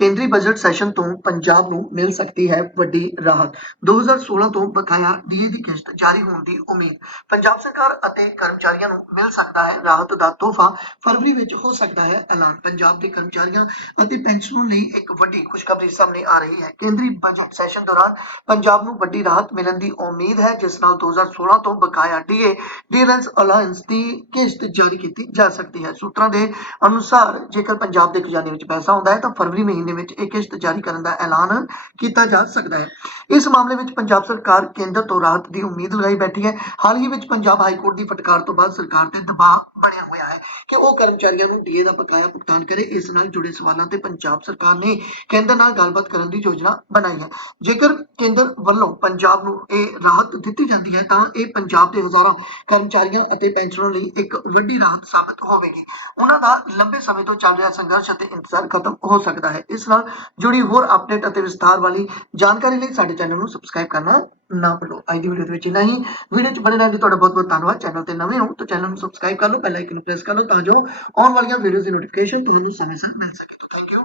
ਕੇਂਦਰੀ budget session ਤੋਂ ਪੰਜਾਬ ਨੂੰ ਮਿਲ ਸਕਦੀ ਹੈ ਵੱਡੀ ਰਾਹਤ। 2016 ਤੋਂ ਬਕਾਇਆ ਡੀਏ ਦੀ ਕਿਸ਼ਤ ਜਾਰੀ ਹੋਣ ਦੀ ਉਮੀਦ। ਪੰਜਾਬ ਸਰਕਾਰ ਅਤੇ ਕਰਮਚਾਰੀਆਂ ਨੂੰ ਮਿਲ ਸਕਦਾ ਹੈ ਰਾਹਤ ਦਾ ਤੋਹਫਾ। ਫਰਵਰੀ ਵਿੱਚ ਹੋ ਸਕਦਾ ਹੈ ਐਲਾਨ। ਪੰਜਾਬ ਦੇ ਕਰਮਚਾਰੀਆਂ ਅਤੇ ਪੈਨਸ਼ਨਰਾਂ ਲਈ ਇੱਕ ਵੱਡੀ ਖੁਸ਼ਖਬਰੀ ਸਾਹਮਣੇ ਆ ਰਹੀ ਹੈ। ਕੇਂਦਰੀ ਬਜਟ ਸੈਸ਼ਨ ਦੌਰਾਨ ਪੰਜਾਬ ਨੂੰ ਵੱਡੀ ਰਾਹਤ ਮਿਲਣ ਦੀ ਉਮੀਦ ਹੈ, ਜਿਸ ਨਾਲ 2016 ਤੋਂ ਬਕਾਇਆ ਡੀਏ ਡੀਐਲਐਂਸ ਅਲਾਈਅੰਸ ਦੀ ਕਿਸ਼ਤ ਜਾਰੀ ਕੀਤੀ ਜਾ ਸਕਦੀ ਹੈ। ਸੂਤਰਾਂ ਦੇ ਅਨੁਸਾਰ ਜੇਕਰ ਪੰਜਾਬ ਦੇ ਖਜ਼ਾਨੇ ਵਿੱਚ ਪੈਸਾ ਆਉਂਦਾ ਹੈ ਤਾਂ ਫਰਵਰੀ ਮਹੀਨੇ ਵਿੱਚ ਇਹ ਕਿਸ਼ਤ ਜਾਰੀ ਕਰਨ ਦਾ ਐਲਾਨ ਕੀਤਾ ਜਾ ਸਕਦਾ ਹੈ। ਇਸ ਮਾਮਲੇ ਵਿੱਚ ਪੰਜਾਬ ਸਰਕਾਰ ਕੇਂਦਰ ਤੋਂ ਰਾਹਤ ਦੀ ਉਮੀਦ ਲਗਾਈ ਬੈਠੀ ਹੈ। ਹਾਲ ਹੀ ਵਿੱਚ ਪੰਜਾਬ ਹਾਈ ਕੋਰਟ ਦੀ ਫਟਕਾਰ ਤੋਂ ਬਾਅਦ ਸਰਕਾਰ ਤੇ ਦਬਾਅ ਬਣਿਆ ਹੋਇਆ ਹੈ ਕਿ ਉਹ ਕਰਮਚਾਰੀਆਂ ਨੂੰ ਡੀਏ ਦਾ ਬਕਾਇਆ ਭੁਗਤਾਨ ਕਰੇ। ਇਸ ਨਾਲ ਜੁੜੇ ਸਵਾਲਾਂ ਤੇ ਪੰਜਾਬ ਸਰਕਾਰ ਨੇ ਕੇਂਦਰ ਨਾਲ ਗੱਲਬਾਤ ਕਰਨ ਦੀ ਯੋਜਨਾ ਬਣਾਈ ਹੈ। ਜੇਕਰ ਕੇਂਦਰ ਵੱਲੋਂ ਪੰਜਾਬ ਨੂੰ ਇਹ ਰਾਹਤ ਦਿੱਤੀ ਜਾਂਦੀ ਹੈ, ਤਾਂ ਇਹ ਪੰਜਾਬ ਦੇ ਹਜ਼ਾਰਾਂ ਕਰਮਚਾਰੀਆਂ ਅਤੇ ਪੈਨਸ਼ਨਰਾਂ ਲਈ ਇੱਕ ਵੱਡੀ ਰਾਹਤ ਸਾਬਤ ਹੋਵੇਗੀ। ਉਹਨਾਂ ਦਾ ਲੰਬੇ ਸਮੇਂ ਤੋਂ ਚੱਲ ਰਿਹਾ ਸੰਘਰਸ਼ ਅਤੇ ਇੰਤਜ਼ਾਰ ਖਤਮ ਹੋ ਸਕਦਾ ਹੈ। ਇਸ ਨਾਲ ਜੁੜੀ ਹੋਰ ਅਪਡੇਟ ਅਤੇ ਵਿਸਥਾਰ ਵਾਲੀ ਜਾਣਕਾਰੀ ਲਈ ਸਾਡੇ ਚੈਨਲ ਨੂੰ ਸਬਸਕ੍ਰਾਈਬ ਕਰਨਾ ਨਾ ਭੁੱਲੋ। ਅੱਜ ਦੀ ਵੀਡੀਓ ਦੇ ਵਿੱਚ ਇੰਨਾ ਹੀ। ਵੀਡੀਓ 'ਚ ਬਣੇ ਰਹਿਣ ਦੀ ਤੁਹਾਡਾ ਬਹੁਤ ਬਹੁਤ ਧੰਨਵਾਦ। ਚੈਨਲ ਤੇ ਨਵੇਂ ਹੋ ਤਾਂ ਚੈਨਲ ਨੂੰ ਸਬਸਕ੍ਰਾਈਬ ਕਰ ਲਓ ਬੈਲ ਆਈਕਨ ਨੂੰ ਪ੍ਰੈਸ ਕਰ ਲਓ ਤਾਂ ਜੋ ਆਉਣ ਵਾਲੀਆਂ ਵੀਡੀਓਜ਼ ਦੀ ਨੋਟੀਫਿਕੇਸ਼ਨ ਤੁਹਾਨੂੰ ਸਮੇਂ ਸਿਰ ਮਿਲ ਸਕੇ। Thank you